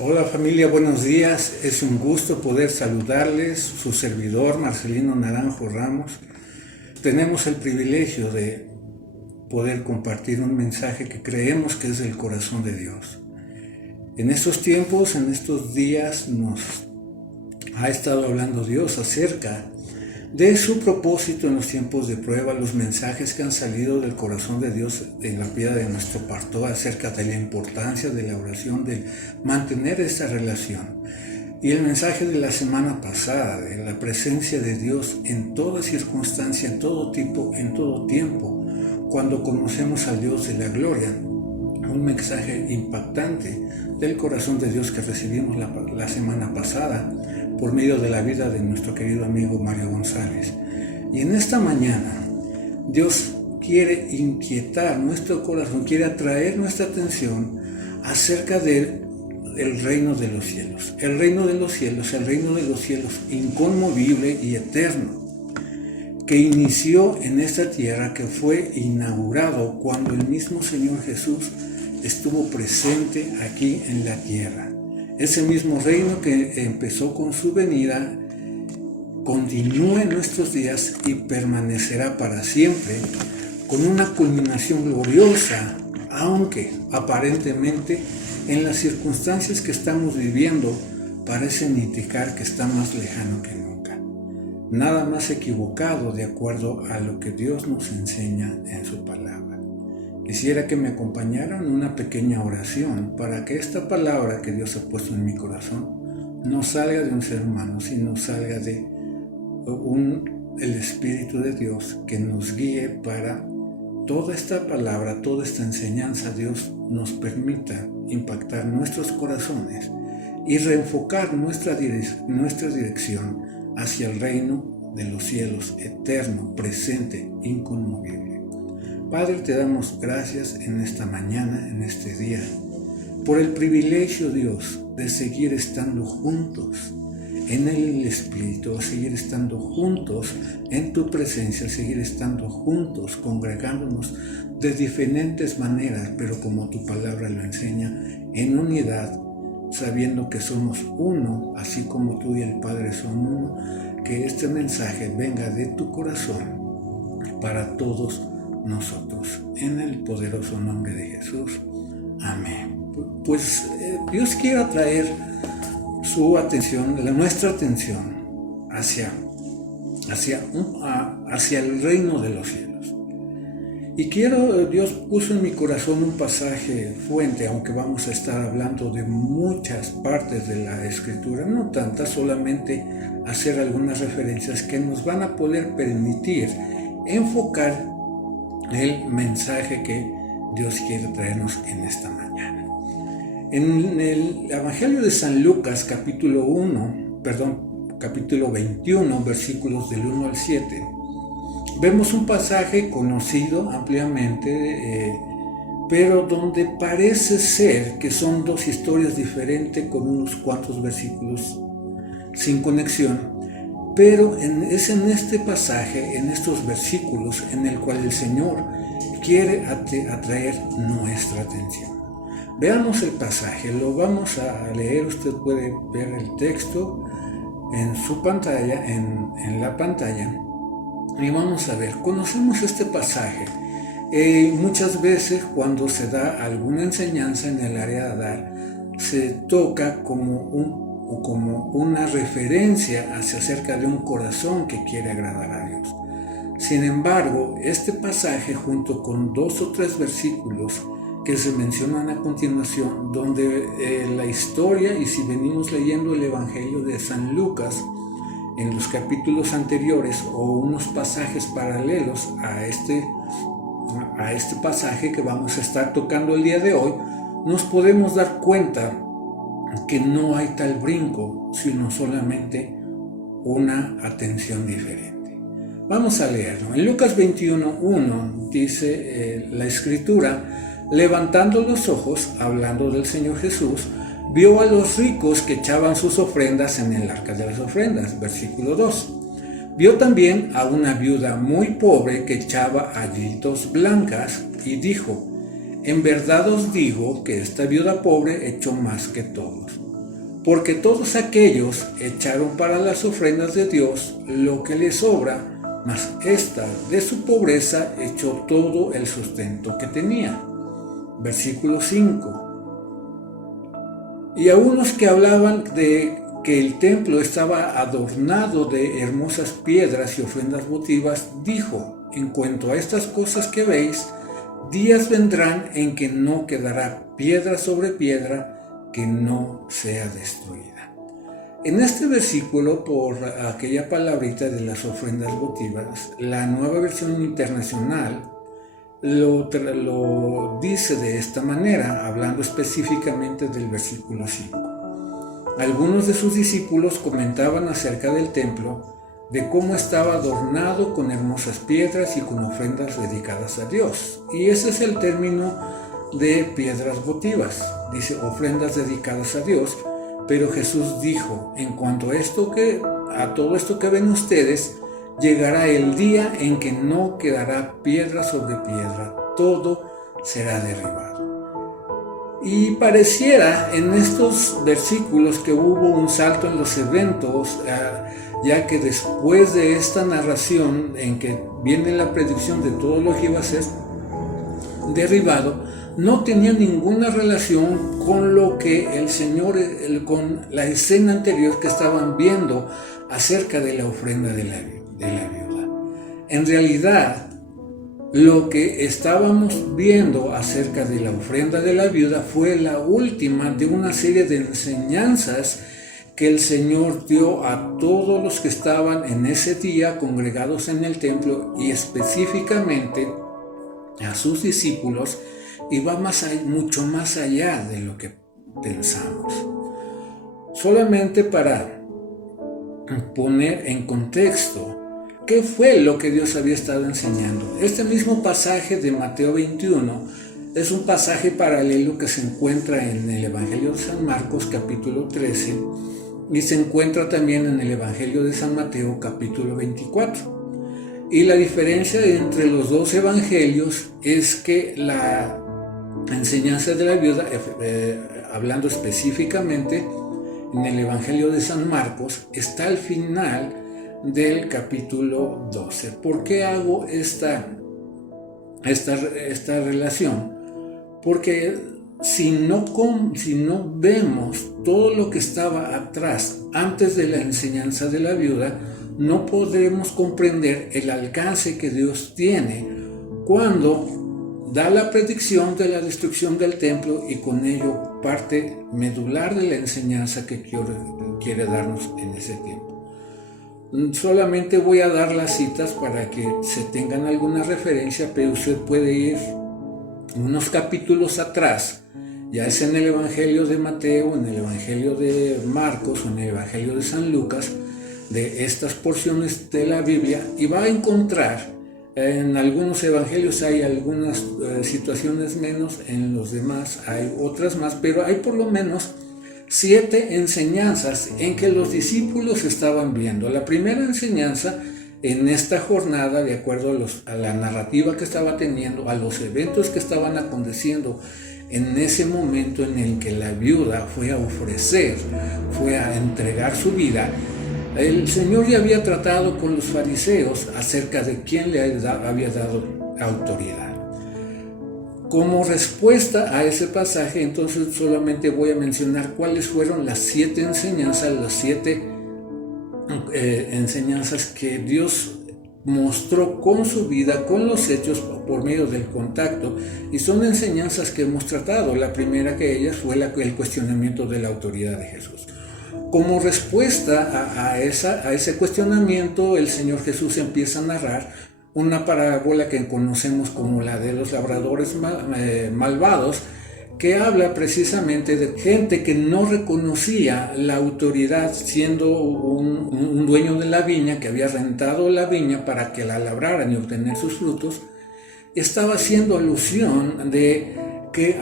Hola familia, buenos días. Es un gusto poder saludarles, su servidor Marcelino Naranjo Ramos. Tenemos el privilegio de poder compartir un mensaje que creemos que es del corazón de Dios. En estos tiempos, en estos días, nos ha estado hablando Dios acerca de su propósito en los tiempos de prueba, los mensajes que han salido del corazón de Dios en la vida de nuestro pastor acerca de la importancia de la oración, de mantener esta relación. Y el mensaje de la semana pasada, de la presencia de Dios en toda circunstancia, en todo tipo, en todo tiempo, cuando conocemos al Dios de la gloria. Un mensaje impactante del corazón de Dios que recibimos la semana pasada por medio de la vida de nuestro querido amigo Mario González. Y en esta mañana Dios quiere inquietar nuestro corazón, quiere atraer nuestra atención acerca del reino de los cielos. El reino de los cielos inconmovible y eterno, que inició en esta tierra, que fue inaugurado cuando el mismo Señor Jesús estuvo presente aquí en la tierra. Ese mismo reino que empezó con su venida continúa en nuestros días y permanecerá para siempre, con una culminación gloriosa, aunque aparentemente en las circunstancias que estamos viviendo parecen indicar que está más lejano que nunca. Nada más equivocado de acuerdo a lo que Dios nos enseña en su palabra. Quisiera que me acompañaran en una pequeña oración para que esta palabra que Dios ha puesto en mi corazón no salga de un ser humano, sino salga de el Espíritu de Dios que nos guíe para toda esta palabra, toda esta enseñanza. Dios nos permita impactar nuestros corazones y reenfocar nuestra dirección hacia el reino de los cielos, eterno, presente, inconmovible. Padre, te damos gracias en esta mañana, en este día, por el privilegio, Dios, de seguir estando juntos en el Espíritu, a seguir estando juntos en tu presencia, seguir estando juntos, congregándonos de diferentes maneras, pero como tu palabra lo enseña, en unidad, sabiendo que somos uno, así como tú y el Padre son uno. Que este mensaje venga de tu corazón para todos nosotros, en el poderoso nombre de Jesús. Amén. Pues Dios quiere atraer su atención, nuestra atención hacia el reino de los cielos. Y Dios puso en mi corazón un pasaje fuente, aunque vamos a estar hablando de muchas partes de la Escritura, no tantas, solamente hacer algunas referencias que nos van a poder permitir enfocar el mensaje que Dios quiere traernos en esta mañana. En el Evangelio de San Lucas, capítulo 21, versículos del 1 al 7, vemos un pasaje conocido ampliamente, pero donde parece ser que son dos historias diferentes con unos cuantos versículos sin conexión. Pero es en este pasaje, en estos versículos, en el cual el Señor quiere atraer nuestra atención. Veamos el pasaje, lo vamos a leer. Usted puede ver el texto en su pantalla, en la pantalla. Y vamos a ver, conocemos este pasaje. Muchas veces cuando se da alguna enseñanza en el área de dar, se toca como una referencia acerca de un corazón que quiere agradar a Dios. Sin embargo, este pasaje, junto con 2 o 3 versículos que se mencionan a continuación, donde la historia, y si venimos leyendo el Evangelio de San Lucas en los capítulos anteriores o unos pasajes paralelos a este pasaje que vamos a estar tocando el día de hoy, nos podemos dar cuenta que no hay tal brinco, sino solamente una atención diferente. Vamos a leerlo. En Lucas 21:1 dice la Escritura: levantando los ojos, hablando del Señor Jesús, vio a los ricos que echaban sus ofrendas en el arca de las ofrendas. Versículo 2. Vio también a una viuda muy pobre que echaba allí 2 blancas y dijo: en verdad os digo que esta viuda pobre echó más que todos, porque todos aquellos echaron para las ofrendas de Dios lo que les sobra, mas ésta de su pobreza echó todo el sustento que tenía. Versículo 5. Y a unos que hablaban de que el templo estaba adornado de hermosas piedras y ofrendas votivas, dijo: en cuanto a estas cosas que veis, días vendrán en que no quedará piedra sobre piedra que no sea destruida. En este versículo, por aquella palabrita de las ofrendas votivas, la Nueva Versión Internacional lo dice de esta manera, hablando específicamente del versículo 5. Algunos de sus discípulos comentaban acerca del templo, de cómo estaba adornado con hermosas piedras y con ofrendas dedicadas a Dios. Y ese es el término de piedras votivas, dice ofrendas dedicadas a Dios. Pero Jesús dijo: en cuanto a todo esto que ven ustedes, llegará el día en que no quedará piedra sobre piedra, todo será derribado. Y pareciera en estos versículos que hubo un salto en los eventos, ya que después de esta narración en que viene la predicción de todo lo que iba a ser derribado, no tenía ninguna relación con lo que el Señor, con la escena anterior que estaban viendo acerca de la ofrenda de la viuda. En realidad, lo que estábamos viendo acerca de la ofrenda de la viuda fue la última de una serie de enseñanzas que el Señor dio a todos los que estaban en ese día congregados en el templo, y específicamente a sus discípulos, y va mucho más allá de lo que pensamos. Solamente para poner en contexto qué fue lo que Dios había estado enseñando. Este mismo pasaje de Mateo 21 es un pasaje paralelo que se encuentra en el Evangelio de San Marcos capítulo 13 y se encuentra también en el Evangelio de San Mateo capítulo 24. Y la diferencia entre los dos evangelios es que la enseñanza de la viuda, hablando específicamente en el Evangelio de San Marcos, está al final del capítulo 12. ¿Por qué hago esta relación? Porque si no vemos todo lo que estaba atrás, antes de la enseñanza de la viuda, no podremos comprender el alcance que Dios tiene cuando da la predicción de la destrucción del templo, y con ello parte medular de la enseñanza que quiere darnos en ese tiempo. Solamente voy a dar las citas para que se tengan alguna referencia, pero usted puede ir unos capítulos atrás, ya es en el Evangelio de Mateo, en el Evangelio de Marcos o en el Evangelio de San Lucas, de estas porciones de la Biblia, y va a encontrar en algunos evangelios hay algunas situaciones menos, en los demás hay otras más, pero hay por lo menos 7 enseñanzas en que los discípulos estaban viendo. La primera enseñanza en esta jornada, de acuerdo a la narrativa que estaba teniendo, a los eventos que estaban aconteciendo en ese momento en el que la viuda fue a ofrecer, fue a entregar su vida, el Señor ya había tratado con los fariseos acerca de quién le había dado autoridad. Como respuesta a ese pasaje, entonces solamente voy a mencionar cuáles fueron las 7 enseñanzas, las 7 enseñanzas que Dios mostró con su vida, con los hechos, por medio del contacto, y son enseñanzas que hemos tratado. La primera de ellas fue el cuestionamiento de la autoridad de Jesús. Como respuesta a ese cuestionamiento, el Señor Jesús empieza a narrar una parábola que conocemos como la de los labradores malvados, que habla precisamente de gente que no reconocía la autoridad, siendo un dueño de la viña que había rentado la viña para que la labraran y obtener sus frutos. Estaba haciendo alusión de que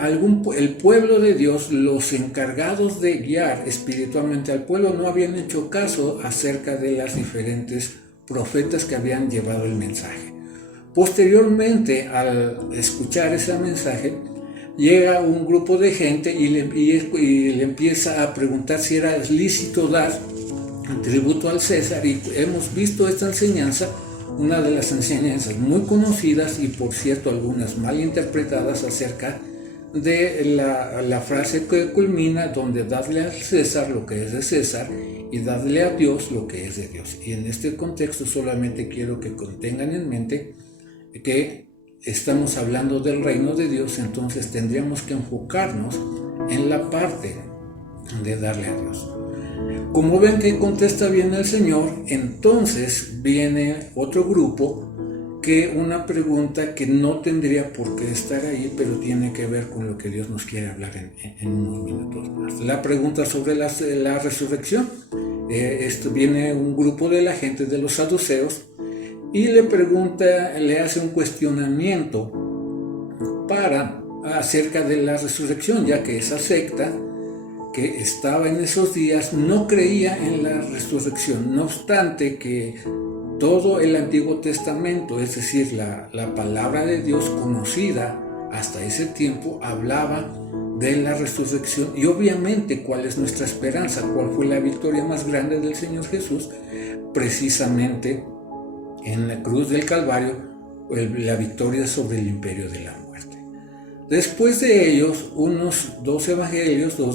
el pueblo de Dios, los encargados de guiar espiritualmente al pueblo, no habían hecho caso acerca de las diferentes profetas que habían llevado el mensaje. Posteriormente, al escuchar ese mensaje, llega un grupo de gente y le empieza a preguntar si era lícito dar tributo al César, y hemos visto esta enseñanza, una de las enseñanzas muy conocidas y por cierto algunas mal interpretadas acerca de la frase que culmina donde dadle al César lo que es de César y dadle a Dios lo que es de Dios. Y en este contexto solamente quiero que tengan en mente que estamos hablando del reino de Dios, entonces tendríamos que enfocarnos en la parte de darle a Dios. Como ven que contesta bien el Señor, entonces viene otro grupo que una pregunta que no tendría por qué estar ahí, pero tiene que ver con lo que Dios nos quiere hablar en unos minutos más. La pregunta sobre la resurrección. Esto viene un grupo de la gente de los saduceos y le hace un cuestionamiento acerca de la resurrección, ya que esa secta que estaba en esos días no creía en la resurrección, no obstante que todo el Antiguo Testamento, es decir, la palabra de Dios conocida hasta ese tiempo, hablaba de la resurrección. Y obviamente, ¿cuál es nuestra esperanza? ¿Cuál fue la victoria más grande del Señor Jesús? Precisamente en la cruz del Calvario, la victoria sobre el imperio de la muerte. Después de ellos, dos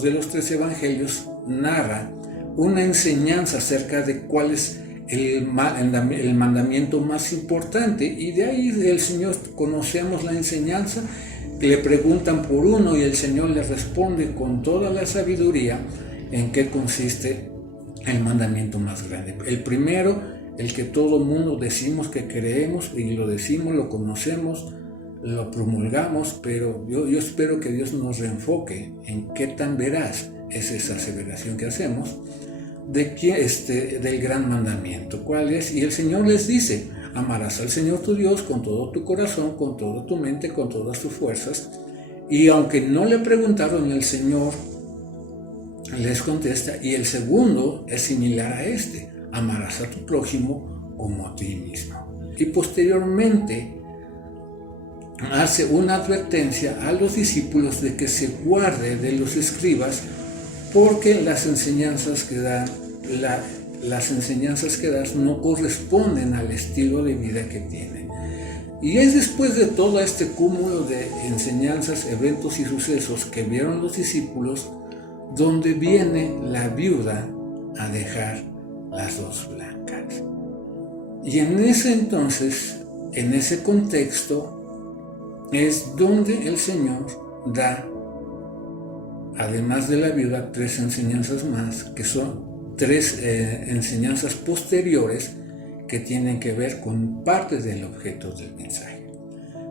de los 3 evangelios narran una enseñanza acerca de cuál es el mandamiento más importante, y de ahí el Señor conocemos la enseñanza. Le preguntan por uno y el Señor le responde con toda la sabiduría en qué consiste el mandamiento más grande. El primero, el que todo mundo decimos que creemos, y lo decimos, lo conocemos, lo promulgamos, pero yo espero que Dios nos reenfoque en qué tan veraz es esa aseveración que hacemos del gran mandamiento. ¿Cuál es? Y el Señor les dice: amarás al Señor tu Dios con todo tu corazón, con toda tu mente, con todas tus fuerzas. Y aunque no le preguntaron, el Señor les contesta, y el segundo es similar a este: amarás a tu prójimo como a ti mismo. Y posteriormente hace una advertencia a los discípulos de que se guarde de los escribas, porque las enseñanzas que dan no corresponden al estilo de vida que tienen. Y es después de todo este cúmulo de enseñanzas, eventos y sucesos que vieron los discípulos, donde viene la viuda a dejar las 2 blancas. Y en ese entonces, en ese contexto, es donde el Señor da, además de la viuda, 3 enseñanzas más, que son 3 enseñanzas posteriores que tienen que ver con parte del objeto del mensaje.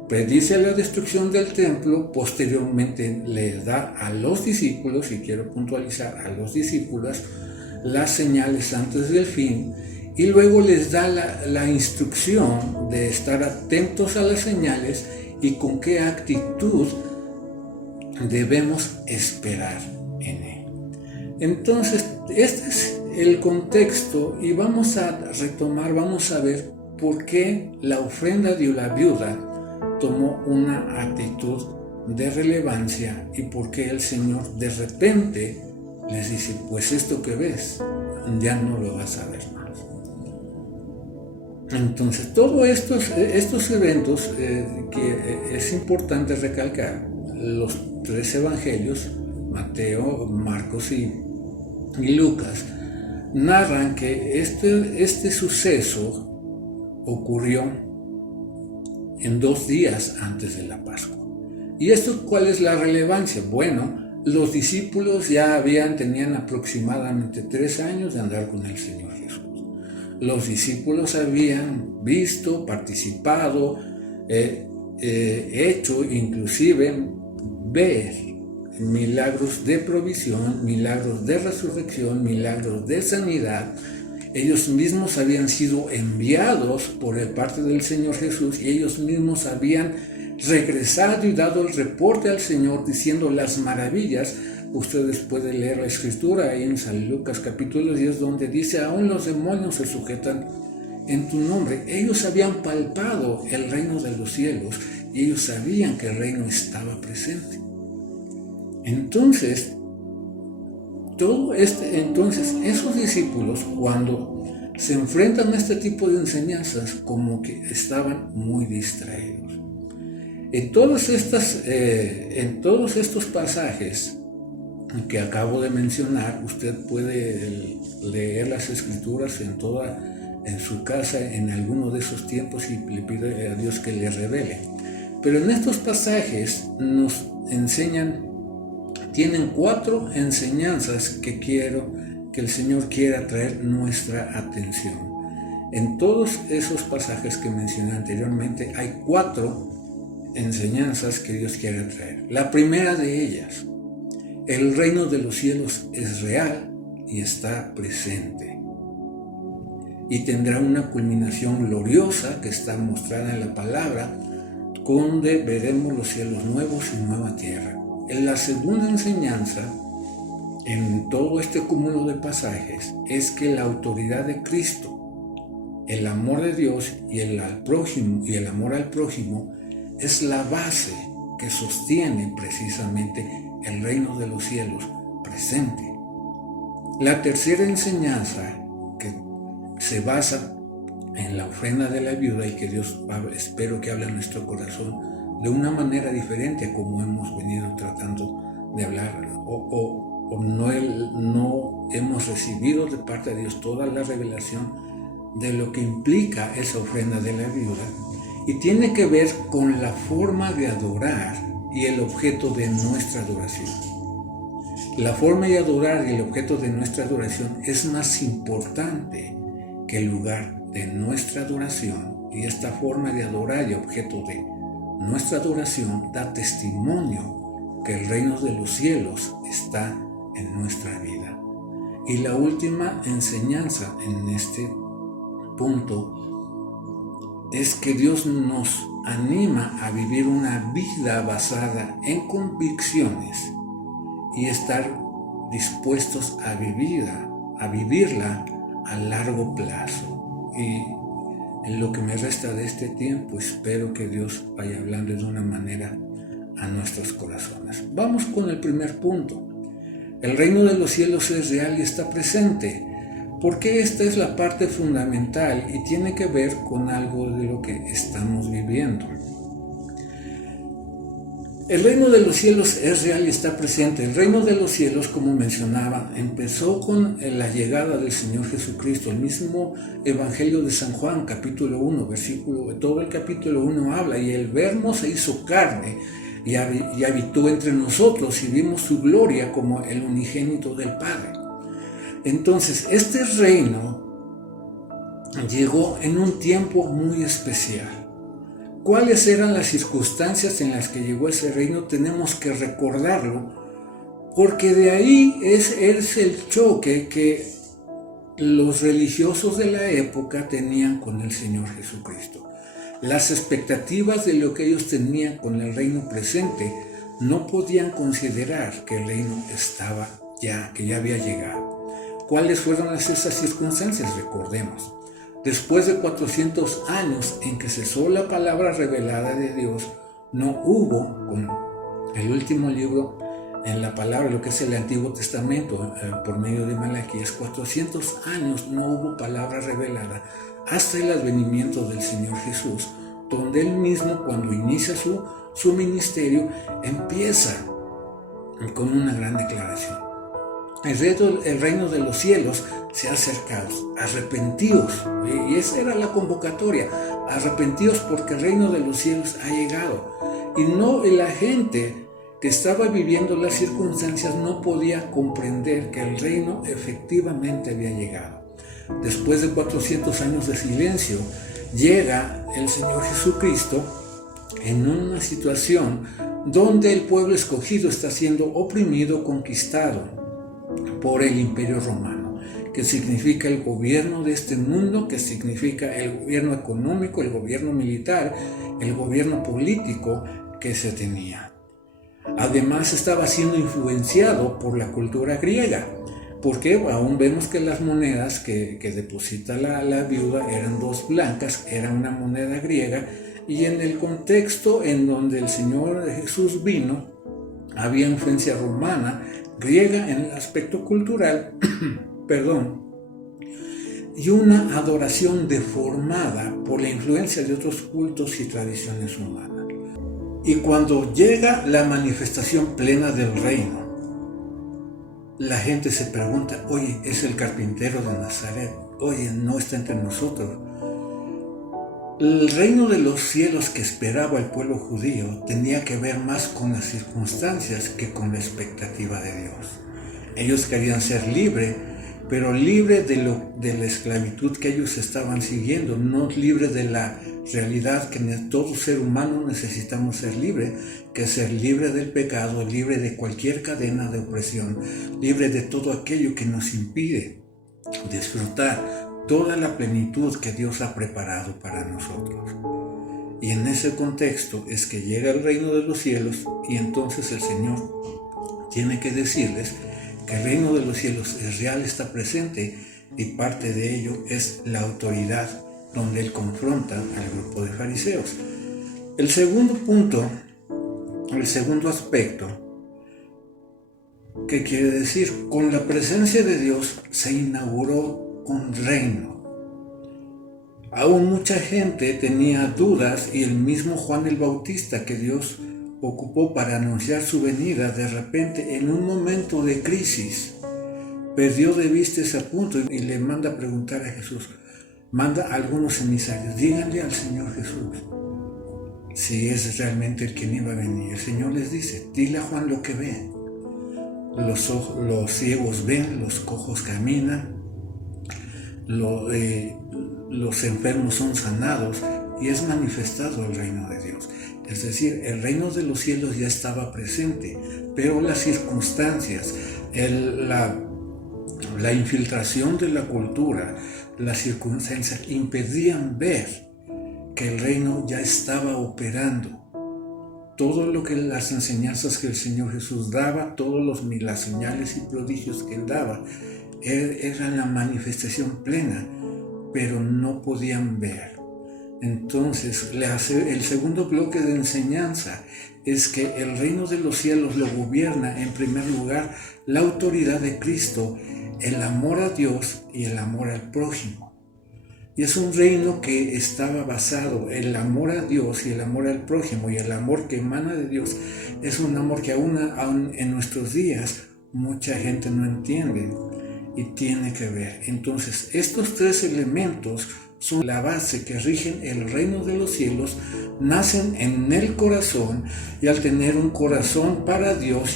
Predice la destrucción del templo, posteriormente le da a los discípulos, y quiero puntualizar a los discípulos, las señales antes del fin, y luego les da la instrucción de estar atentos a las señales y con qué actitud debemos esperar en él. Entonces, este es el contexto, y vamos a retomar, vamos a ver por qué la ofrenda de la viuda tomó una actitud de relevancia y por qué el Señor de repente les dice: pues esto que ves ya no lo vas a ver más. Entonces, todos estos eventos que es importante recalcar, los 3 evangelios, Mateo, Marcos y Lucas, narran que este suceso ocurrió en 2 días antes de la Pascua. ¿Y esto cuál es la relevancia? Bueno, los discípulos ya tenían aproximadamente 3 años de andar con el Señor Jesús. Los discípulos habían visto, participado, hecho, inclusive ver milagros de provisión, milagros de resurrección, milagros de sanidad. Ellos mismos habían sido enviados por parte del Señor Jesús, y ellos mismos habían regresado y dado el reporte al Señor diciendo las maravillas. Ustedes pueden leer la escritura ahí en San Lucas capítulo 10, donde dice: aún los demonios se sujetan en tu nombre. Ellos habían palpado el reino de los cielos y ellos sabían que el reino estaba presente. Entonces, entonces esos discípulos, cuando se enfrentan a este tipo de enseñanzas, como que estaban muy distraídos. En todos estos pasajes que acabo de mencionar, usted puede leer las escrituras en su casa en alguno de esos tiempos y le pide a Dios que le revele. Pero en estos pasajes nos tienen 4 enseñanzas que quiero que el Señor quiera traer nuestra atención. En todos esos pasajes que mencioné anteriormente hay 4 enseñanzas que Dios quiere traer. La primera de ellas: el reino de los cielos es real y está presente, y tendrá una culminación gloriosa que está mostrada en la palabra, donde veremos los cielos nuevos y nueva tierra. En la segunda enseñanza, en todo este cúmulo de pasajes, es que la autoridad de Cristo, el amor de Dios y el amor al prójimo es la base que sostiene precisamente el reino de los cielos presente. La tercera enseñanza, que se basa en la ofrenda de la viuda y que Dios espero que hable a nuestro corazón de una manera diferente a como hemos venido tratando de hablar, o no hemos recibido de parte de Dios toda la revelación de lo que implica esa ofrenda de la viuda, y tiene que ver con la forma de adorar y el objeto de nuestra adoración. La forma de adorar y el objeto de nuestra adoración es más importante que el lugar de nuestra adoración, y esta forma de adorar y objeto de nuestra adoración da testimonio que el reino de los cielos está en nuestra vida. Y la última enseñanza en este punto es que Dios nos anima a vivir una vida basada en convicciones y estar dispuestos a vivirla a largo plazo. Y en lo que me resta de este tiempo, espero que Dios vaya hablando de una manera a nuestros corazones. Vamos con el primer punto. El reino de los cielos es real y está presente. Porque esta es la parte fundamental y tiene que ver con algo de lo que estamos viviendo. El reino de los cielos es real y está presente. El reino de los cielos, como mencionaba, empezó con la llegada del Señor Jesucristo. El mismo Evangelio de San Juan, capítulo 1, todo el capítulo 1 habla: y el Verbo se hizo carne y habitó entre nosotros, y vimos su gloria como el unigénito del Padre. Entonces, este reino llegó en un tiempo muy especial. ¿Cuáles eran las circunstancias en las que llegó ese reino? Tenemos que recordarlo, porque de ahí es el choque que los religiosos de la época tenían con el Señor Jesucristo. Las expectativas de lo que ellos tenían con el reino presente no podían considerar que el reino que ya había llegado. ¿Cuáles fueron esas circunstancias? Recordemos. Después de 400 años en que cesó la palabra revelada de Dios, no hubo, con el último libro en la palabra, lo que es el Antiguo Testamento, por medio de Malaquías, 400 años no hubo palabra revelada hasta el advenimiento del Señor Jesús, donde Él mismo, cuando inicia su ministerio, empieza con una gran declaración. El reino de los cielos se ha acercado, arrepentíos, y esa era la convocatoria: arrepentíos porque el reino de los cielos ha llegado. Y la gente que estaba viviendo las circunstancias no podía comprender que el reino efectivamente había llegado. Después de 400 años de silencio, llega el Señor Jesucristo en una situación donde el pueblo escogido está siendo oprimido, conquistado por el Imperio Romano, que significa el gobierno de este mundo, que significa el gobierno económico, el gobierno militar, el gobierno político que se tenía. Además, estaba siendo influenciado por la cultura griega, porque aún vemos que las monedas que deposita la viuda eran 2 blancas, era una moneda griega, y en el contexto en donde el Señor Jesús vino, había influencia romana, griega en el aspecto cultural, perdón, y una adoración deformada por la influencia de otros cultos y tradiciones humanas. Y cuando llega la manifestación plena del reino, la gente se pregunta, oye, es el carpintero de Nazaret, oye, no está entre nosotros. El reino de los cielos que esperaba el pueblo judío tenía que ver más con las circunstancias que con la expectativa de Dios. Ellos querían ser libres, pero libres de la esclavitud que ellos estaban siguiendo, no libres de la realidad que todo ser humano necesitamos ser libre, que es ser libre del pecado, libre de cualquier cadena de opresión, libre de todo aquello que nos impide disfrutar toda la plenitud que Dios ha preparado para nosotros. Y en ese contexto es que llega el reino de los cielos y entonces el Señor tiene que decirles que el reino de los cielos es real, está presente, y parte de ello es la autoridad donde Él confronta al grupo de fariseos. El segundo punto, el segundo aspecto, ¿qué quiere decir? Con la presencia de Dios se inauguró un reino. Aún mucha gente tenía dudas y el mismo Juan el Bautista que Dios ocupó para anunciar su venida, de repente en un momento de crisis perdió de vista ese punto y le manda a preguntar a Jesús, manda a algunos emisarios, díganle al Señor Jesús si es realmente el quien iba a venir. El Señor les dice, dile a Juan lo que ve. Los ciegos ven, los cojos caminan, los enfermos son sanados y es manifestado el reino de Dios. Es decir, el reino de los cielos ya estaba presente, pero las circunstancias, la infiltración de la cultura, las circunstancias impedían ver que el reino ya estaba operando. Todo lo que las enseñanzas que el Señor Jesús daba, todas las señales y prodigios que Él daba, eran la manifestación plena, pero no podían ver. Entonces, el segundo bloque de enseñanza es que el reino de los cielos lo gobierna, en primer lugar, la autoridad de Cristo, el amor a Dios y el amor al prójimo. Y es un reino que estaba basado en el amor a Dios y el amor al prójimo, y el amor que emana de Dios es un amor que aún en nuestros días mucha gente no entiende y tiene que ver. Entonces, estos tres elementos son la base que rigen el reino de los cielos, nacen en el corazón, y al tener un corazón para Dios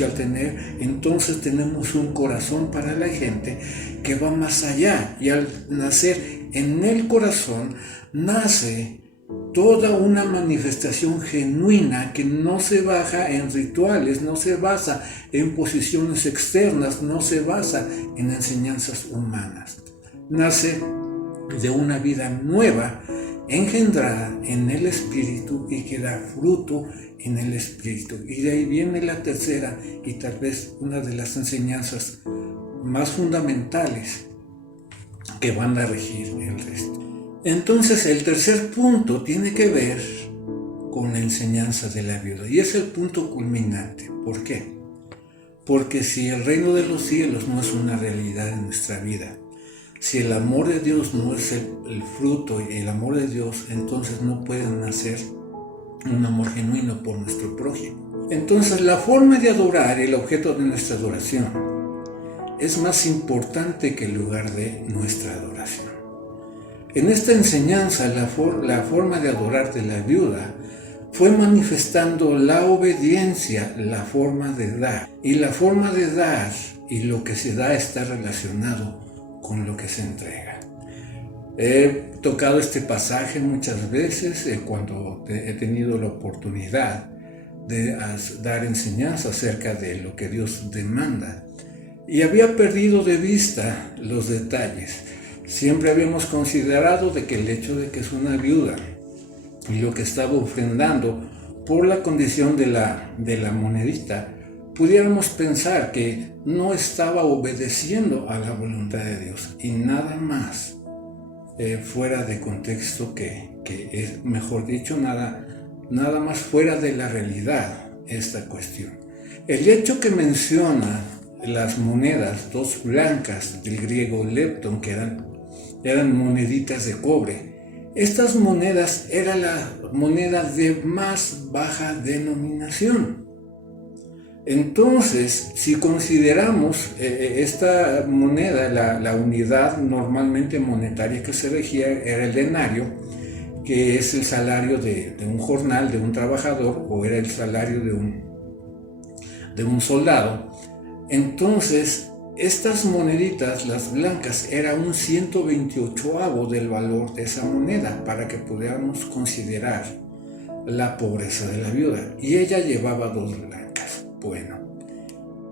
entonces tenemos un corazón para la gente que va más allá, y al nacer en el corazón nace toda una manifestación genuina que no se basa en rituales, no se basa en posiciones externas, no se basa en enseñanzas humanas. Nace de una vida nueva, engendrada en el Espíritu y que da fruto en el Espíritu. Y de ahí viene la tercera y tal vez una de las enseñanzas más fundamentales que van a regir el resto. Entonces, el tercer punto tiene que ver con la enseñanza de la viuda, y es el punto culminante. ¿Por qué? Porque si el reino de los cielos no es una realidad en nuestra vida, si el amor de Dios no es el fruto y el amor de Dios, entonces no puede nacer un amor genuino por nuestro prójimo. Entonces, la forma de adorar, el objeto de nuestra adoración, es más importante que el lugar de nuestra adoración. En esta enseñanza, la forma de adorar de la viuda fue manifestando la obediencia, la forma de dar. Y la forma de dar y lo que se da está relacionado con lo que se entrega. He tocado este pasaje muchas veces cuando he tenido la oportunidad de dar enseñanza acerca de lo que Dios demanda. Y había perdido de vista los detalles. Siempre habíamos considerado de que el hecho de que es una viuda y lo que estaba ofrendando por la condición de la monedita, pudiéramos pensar que no estaba obedeciendo a la voluntad de Dios, y nada más fuera de contexto que es, mejor dicho, nada más fuera de la realidad esta cuestión. El hecho que menciona las monedas, dos blancas, del griego lepton, que eran moneditas de cobre. Estas monedas eran la moneda de más baja denominación. Entonces, si consideramos esta moneda, la unidad normalmente monetaria que se regía era el denario, que es el salario de un jornal, de un trabajador, o era el salario de un soldado. Entonces, estas moneditas, las blancas, era un 128avo del valor de esa moneda, para que pudiéramos considerar la pobreza de la viuda. Y ella llevaba dos blancas. Bueno,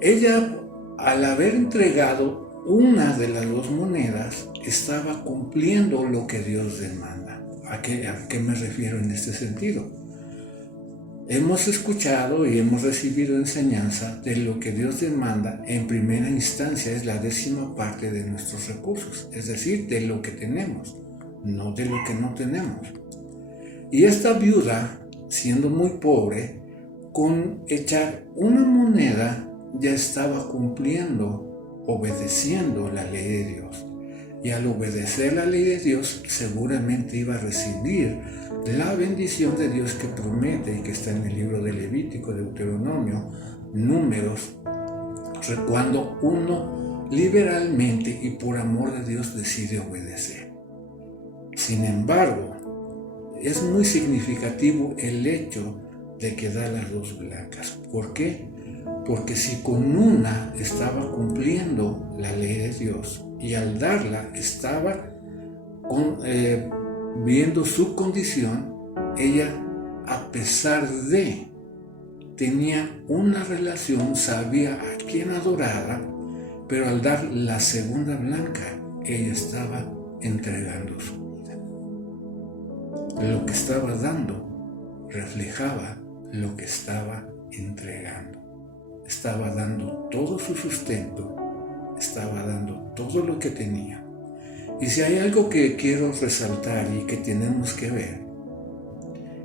ella, al haber entregado una de las dos monedas, estaba cumpliendo lo que Dios demanda. ¿A qué me refiero en este sentido? Hemos escuchado y hemos recibido enseñanza de lo que Dios demanda en primera instancia es la 10ª parte de nuestros recursos, es decir, de lo que tenemos, no de lo que no tenemos. Y esta viuda, siendo muy pobre, con echar una moneda ya estaba cumpliendo, obedeciendo la ley de Dios. Y al obedecer la ley de Dios, seguramente iba a recibir la bendición de Dios que promete y que está en el libro de Levítico, Deuteronomio, Números, cuando uno liberalmente y por amor de Dios decide obedecer. Sin embargo, es muy significativo el hecho de que da las dos blancas. ¿Por qué? Porque si con una estaba cumpliendo la ley de Dios y al darla estaba viendo su condición, ella, a pesar de, tenía una relación, sabía a quién adoraba, pero al dar la segunda blanca, ella estaba entregando su vida. Lo que estaba dando reflejaba lo que estaba entregando. Estaba dando todo su sustento, estaba dando todo lo que tenía. Y si hay algo que quiero resaltar y que tenemos que ver,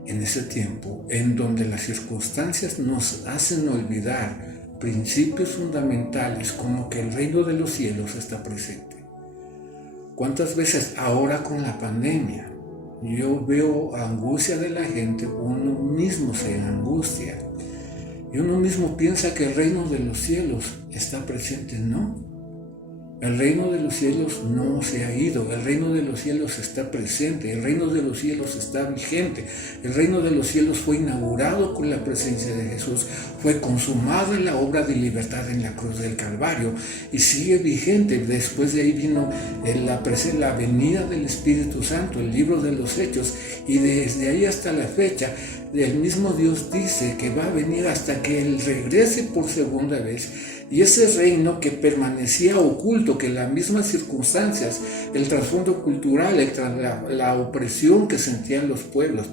en ese tiempo en donde las circunstancias nos hacen olvidar principios fundamentales como que el reino de los cielos está presente. ¿Cuántas veces ahora con la pandemia yo veo angustia de la gente, uno mismo se angustia y uno mismo piensa que el reino de los cielos está presente? No. El reino de los cielos no se ha ido, el reino de los cielos está presente, el reino de los cielos está vigente, el reino de los cielos fue inaugurado con la presencia de Jesús, fue consumada la obra de libertad en la cruz del Calvario y sigue vigente. Después de ahí vino la venida del Espíritu Santo, el libro de los Hechos, y desde ahí hasta la fecha el mismo Dios dice que va a venir hasta que Él regrese por segunda vez. Y ese reino que permanecía oculto, que las mismas circunstancias, el trasfondo cultural, la opresión que sentían los pueblos,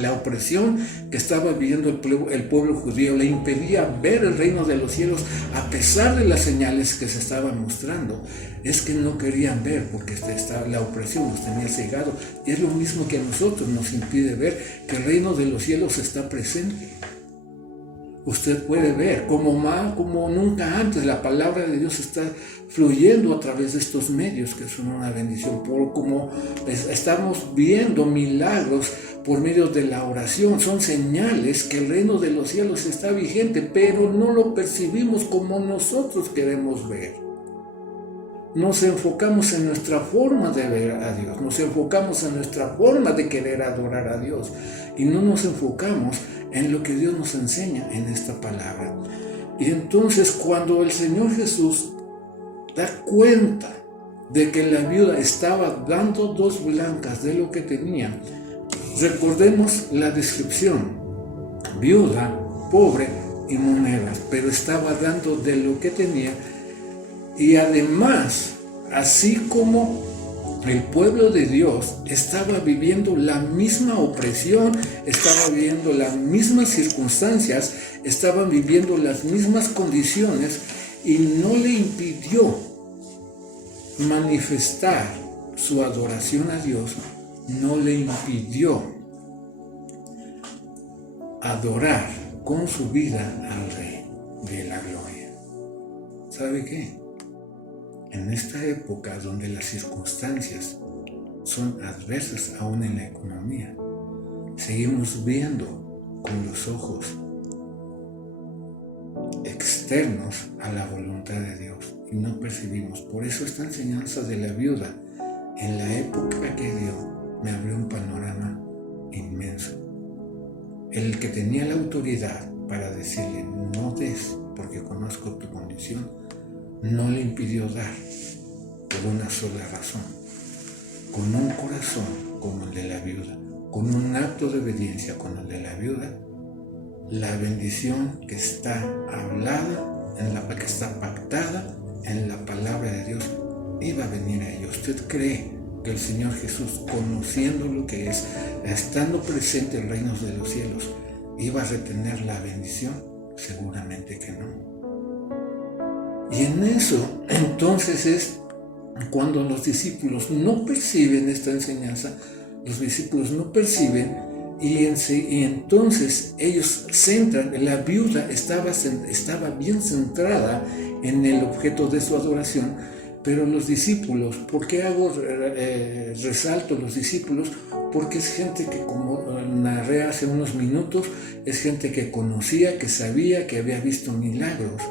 la opresión que estaba viviendo el pueblo judío, le impedía ver el reino de los cielos a pesar de las señales que se estaban mostrando. Es que no querían ver porque la opresión los tenía cegado. Y es lo mismo que a nosotros nos impide ver que el reino de los cielos está presente. Usted puede ver como nunca antes la palabra de Dios está fluyendo a través de estos medios que son una bendición, como estamos viendo milagros por medio de la oración. Son señales que el reino de los cielos está vigente, pero no lo percibimos como nosotros queremos ver. Nos enfocamos en nuestra forma de ver a Dios, nos enfocamos en nuestra forma de querer adorar a Dios y no nos enfocamos en lo que Dios nos enseña en esta palabra. Y entonces cuando el Señor Jesús da cuenta de que la viuda estaba dando dos blancas de lo que tenía, recordemos la descripción: viuda, pobre y monedas, pero estaba dando de lo que tenía. Y además, así como el pueblo de Dios estaba viviendo la misma opresión, estaba viviendo las mismas circunstancias, estaban viviendo las mismas condiciones, y no le impidió manifestar su adoración a Dios, no le impidió adorar con su vida al Rey. de la gloria. ¿Sabe qué? En esta época donde las circunstancias son adversas aún en la economía, seguimos viendo con los ojos externos a la voluntad de Dios y no percibimos. Por eso esta enseñanza de la viuda en la época que dio me abrió un panorama inmenso. El que tenía la autoridad para decirle no des porque conozco tu condición, no le impidió dar por una sola razón. Con un corazón como el de la viuda, con un acto de obediencia como el de la viuda, la bendición que está hablada, que está pactada en la palabra de Dios, iba a venir a ellos. ¿Usted cree que el Señor Jesús, conociendo lo que es, estando presente en el reino de los cielos, iba a retener la bendición? Seguramente que no. Y en eso, entonces, es cuando los discípulos no perciben esta enseñanza, los discípulos no perciben, y entonces ellos centran, la viuda estaba bien centrada en el objeto de su adoración, pero los discípulos, ¿por qué resalto los discípulos? Porque es gente que, como narré hace unos minutos, es gente que conocía, que sabía, que había visto milagros,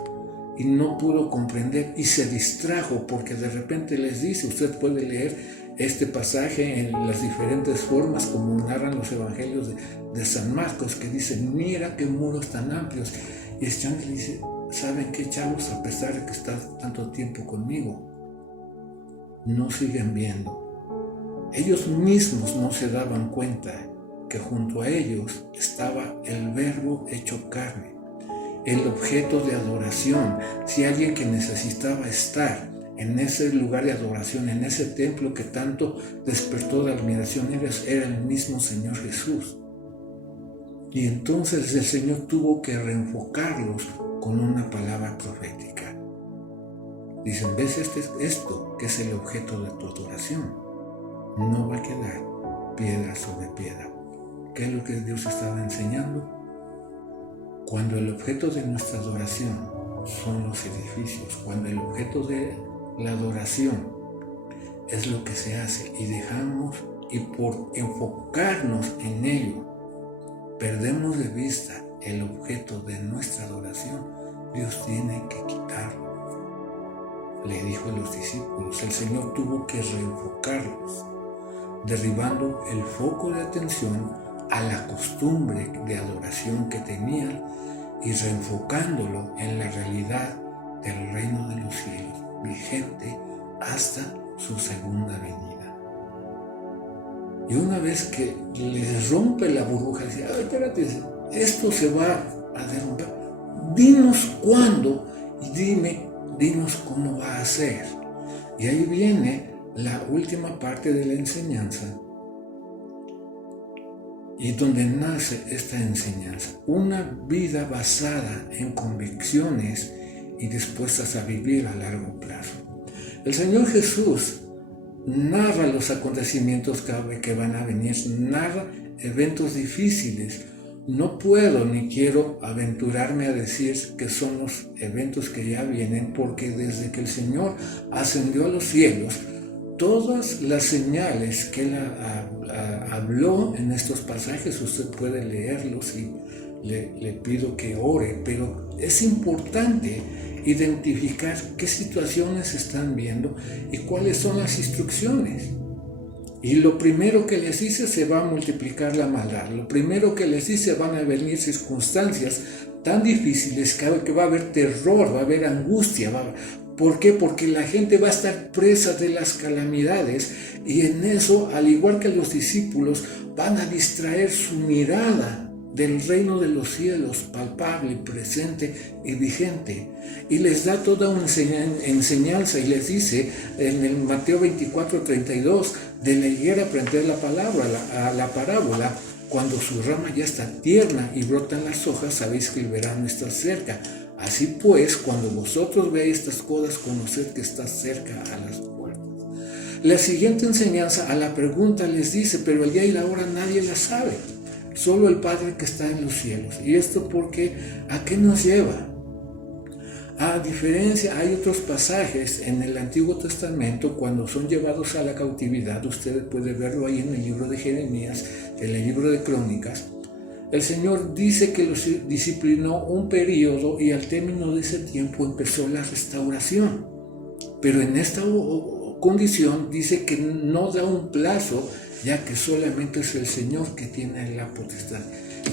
y no pudo comprender y se distrajo porque de repente les dice, usted puede leer este pasaje en las diferentes formas como narran los evangelios de San Marcos, que dicen, mira qué muros tan amplios. Y este ángel dice, ¿saben qué, chavos? A pesar de que estás tanto tiempo conmigo, no siguen viendo. Ellos mismos no se daban cuenta que junto a ellos estaba el Verbo hecho carne, el objeto de adoración. Si alguien que necesitaba estar en ese lugar de adoración, en ese templo que tanto despertó de admiración, era el mismo Señor Jesús. Y entonces el Señor tuvo que reenfocarlos con una palabra profética. Dicen, ¿ves esto que es el objeto de tu adoración? No va a quedar piedra sobre piedra. ¿Qué es lo que Dios estaba enseñando? Cuando el objeto de nuestra adoración son los edificios, cuando el objeto de la adoración es lo que se hace y dejamos, y por enfocarnos en ello, perdemos de vista el objeto de nuestra adoración, Dios tiene que quitarlo. Le dijo a los discípulos, el Señor tuvo que reenfocarlos, derribando el foco de atención a la costumbre de adoración que tenían y reenfocándolo en la realidad del reino de los cielos, vigente hasta su segunda venida. Y una vez que les rompe la burbuja, dice, espérate, esto se va a derrumbar, dinos cuándo y dinos cómo va a ser. Y ahí viene la última parte de la enseñanza, y donde nace esta enseñanza, una vida basada en convicciones y dispuestas a vivir a largo plazo. El Señor Jesús narra los acontecimientos que van a venir, narra eventos difíciles. No puedo ni quiero aventurarme a decir que son los eventos que ya vienen, porque desde que el Señor ascendió a los cielos, todas las señales que Él habló en estos pasajes, usted puede leerlos y le pido que ore, pero es importante identificar qué situaciones están viendo y cuáles son las instrucciones. Y lo primero que les dice, se va a multiplicar la maldad. Lo primero que les dice, van a venir circunstancias tan difíciles que va a haber terror, va a haber angustia. ¿Por qué? Porque la gente va a estar presa de las calamidades, y en eso, al igual que los discípulos, van a distraer su mirada del reino de los cielos, palpable, presente y vigente. Y les da toda una enseñanza y les dice en el Mateo 24:32, de la higuera aprender la parábola, cuando su rama ya está tierna y brotan las hojas, sabéis que el verano está cerca. Así pues, cuando vosotros veáis estas cosas, conoced que está cerca a las puertas. La siguiente enseñanza a la pregunta les dice, pero el día y la hora nadie la sabe, solo el Padre que está en los cielos. ¿Y esto por qué? ¿A qué nos lleva? A diferencia, hay otros pasajes en el Antiguo Testamento cuando son llevados a la cautividad, usted puede verlo ahí en el libro de Jeremías, en el libro de Crónicas. El Señor dice que los disciplinó un periodo y al término de ese tiempo empezó la restauración. Pero en esta condición dice que no da un plazo, ya que solamente es el Señor que tiene la potestad.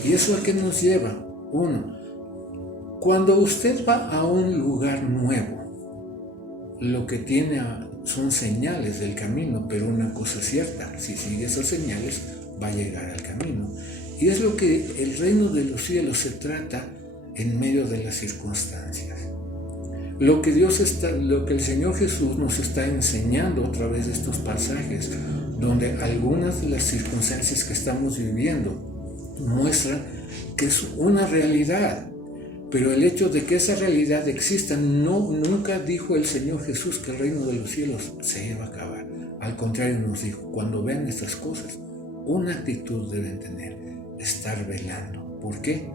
¿Y eso a qué nos lleva? Uno, cuando usted va a un lugar nuevo, lo que tiene son señales del camino, pero una cosa es cierta, si sigue esas señales, va a llegar al camino. Y es lo que el reino de los cielos se trata en medio de las circunstancias. Lo que el Señor Jesús nos está enseñando a través de estos pasajes, donde algunas de las circunstancias que estamos viviendo muestran que es una realidad. Pero el hecho de que esa realidad exista, nunca dijo el Señor Jesús que el reino de los cielos se iba a acabar. Al contrario, nos dijo, cuando vean estas cosas, una actitud deben tener, estar velando. ¿Por qué?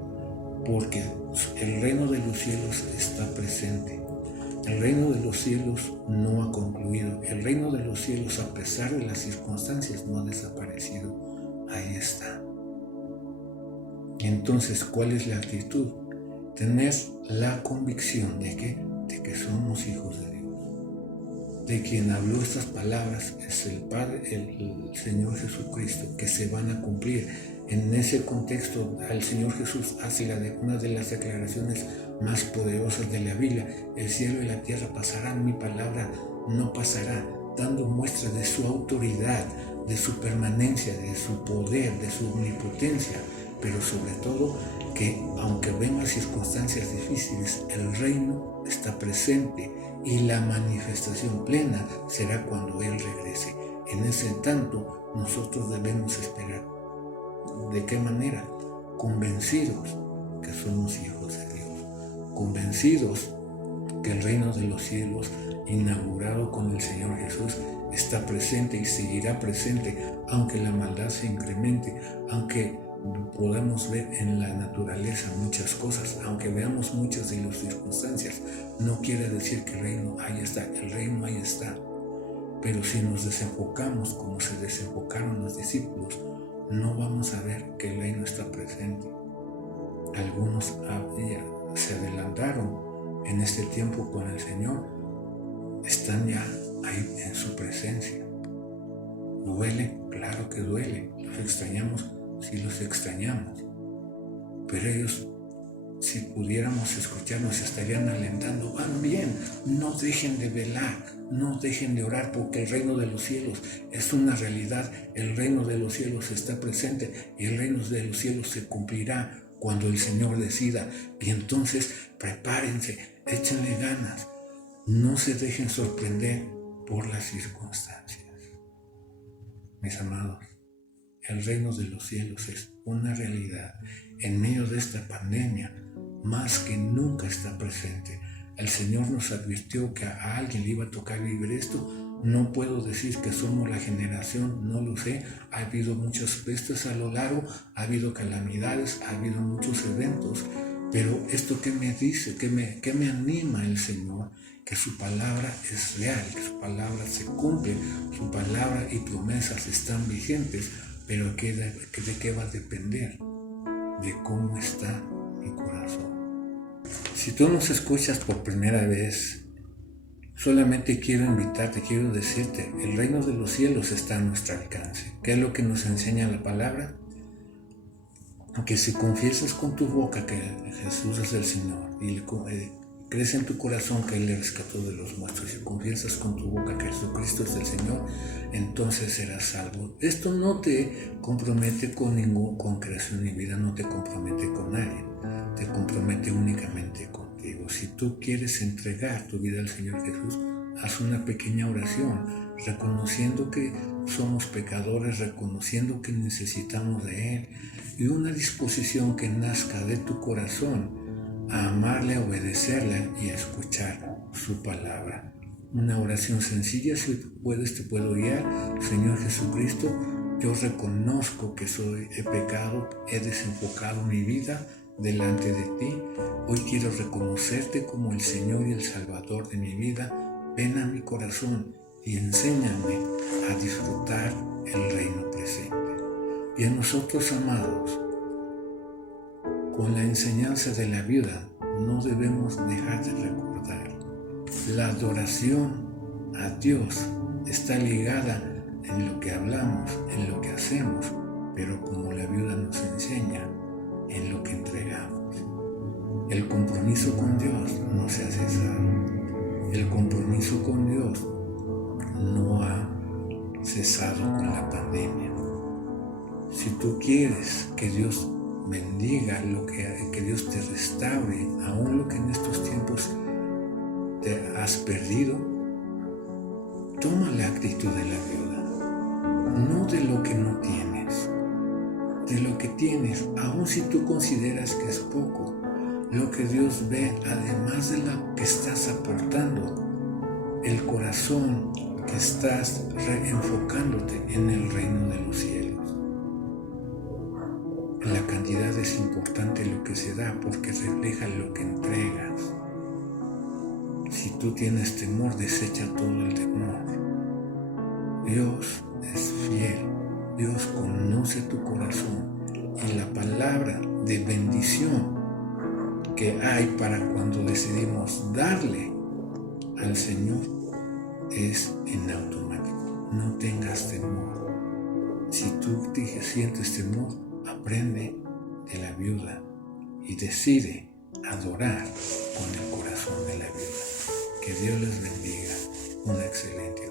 Porque el reino de los cielos está presente. El reino de los cielos no ha concluido. El reino de los cielos, a pesar de las circunstancias, no ha desaparecido. Ahí está. Entonces, ¿cuál es la actitud? Tener la convicción de que somos hijos de Dios. De quien habló estas palabras es el Padre, el Señor Jesucristo, que se van a cumplir. En ese contexto, el Señor Jesús hace una de las declaraciones más poderosas de la Biblia: el cielo y la tierra pasarán, mi palabra no pasará, dando muestra de su autoridad, de su permanencia, de su poder, de su omnipotencia, pero sobre todo que aunque vengan circunstancias difíciles, el reino está presente y la manifestación plena será cuando Él regrese. En ese tanto, nosotros debemos esperar. ¿De qué manera? Convencidos que somos hijos de Dios, convencidos que el reino de los cielos, inaugurado con el Señor Jesús, está presente y seguirá presente, aunque la maldad se incremente, aunque podamos ver en la naturaleza muchas cosas, aunque veamos muchas de las circunstancias, no quiere decir que el reino ahí está, el reino ahí está. Pero si nos desenfocamos como se desenfocaron los discípulos, no vamos a ver que el reino está presente. Algunos se adelantaron en este tiempo con el Señor, están ya ahí en su presencia. ¿Duele? Claro que duele. ¿Los extrañamos? Sí, los extrañamos. Pero ellos, si pudiéramos escucharnos, estarían alentando: van bien, no dejen de velar, no dejen de orar, porque el reino de los cielos es una realidad. El reino de los cielos está presente y el reino de los cielos se cumplirá cuando el Señor decida. Y entonces prepárense, échenle ganas, no se dejen sorprender por las circunstancias. Mis amados, el reino de los cielos es una realidad. En medio de esta pandemia, más que nunca está presente. El Señor nos advirtió que a alguien le iba a tocar vivir esto. No puedo decir que somos la generación, no lo sé. Ha habido muchas pestes a lo largo, ha habido calamidades, ha habido muchos eventos. Pero esto que me dice, que me anima el Señor, que su palabra es real, que su palabra se cumple, su palabra y promesas están vigentes. Pero ¿de qué va a depender? De cómo está mi corazón. Si tú nos escuchas por primera vez, solamente quiero invitarte, quiero decirte, el reino de los cielos está a nuestro alcance. ¿Qué es lo que nos enseña la palabra? Que si confiesas con tu boca que Jesús es el Señor y crees en tu corazón que Él le rescató de los muertos, y confiesas con tu boca que Jesucristo es el Señor, entonces serás salvo. Esto no te compromete con creación y vida, no te compromete con nadie, te compromete únicamente contigo. Si tú quieres entregar tu vida al Señor Jesús, haz una pequeña oración, reconociendo que somos pecadores, reconociendo que necesitamos de Él, y una disposición que nazca de tu corazón a amarle, a obedecerle y a escuchar su palabra. Una oración sencilla, si puedes, te puedo guiar. Señor Jesucristo, yo reconozco que he pecado, he desenfocado mi vida, delante de ti. Hoy quiero reconocerte como el Señor y el Salvador de mi vida. Ven a mi corazón y enséñame a disfrutar el reino presente. Y a nosotros, amados, con la enseñanza de la vida, no debemos dejar de recordar. La adoración a Dios está ligada en lo que hablamos, en lo que hacemos, pero como la viuda nos enseña, en lo que entregamos. El compromiso con Dios no se ha cesado. El compromiso con Dios no ha cesado con la pandemia. Si tú quieres que Dios bendiga, que Dios te restaure, aún lo que en estos tiempos te has perdido, toma la actitud de la viuda, no de lo que no tienes, de lo que tienes, aun si tú consideras que es poco, lo que Dios ve, además de lo que estás aportando, el corazón que estás reenfocándote en el reino de los cielos. En la cantidad es importante lo que se da porque refleja lo que entregas. Si tú tienes temor, desecha todo el temor. Dios es fiel. Dios conoce tu corazón. Y la palabra de bendición que hay para cuando decidimos darle al Señor es en automático. No tengas temor. Si tú sientes temor, aprende de la viuda y decide adorar con el corazón de la viuda. Que Dios les bendiga. Una excelente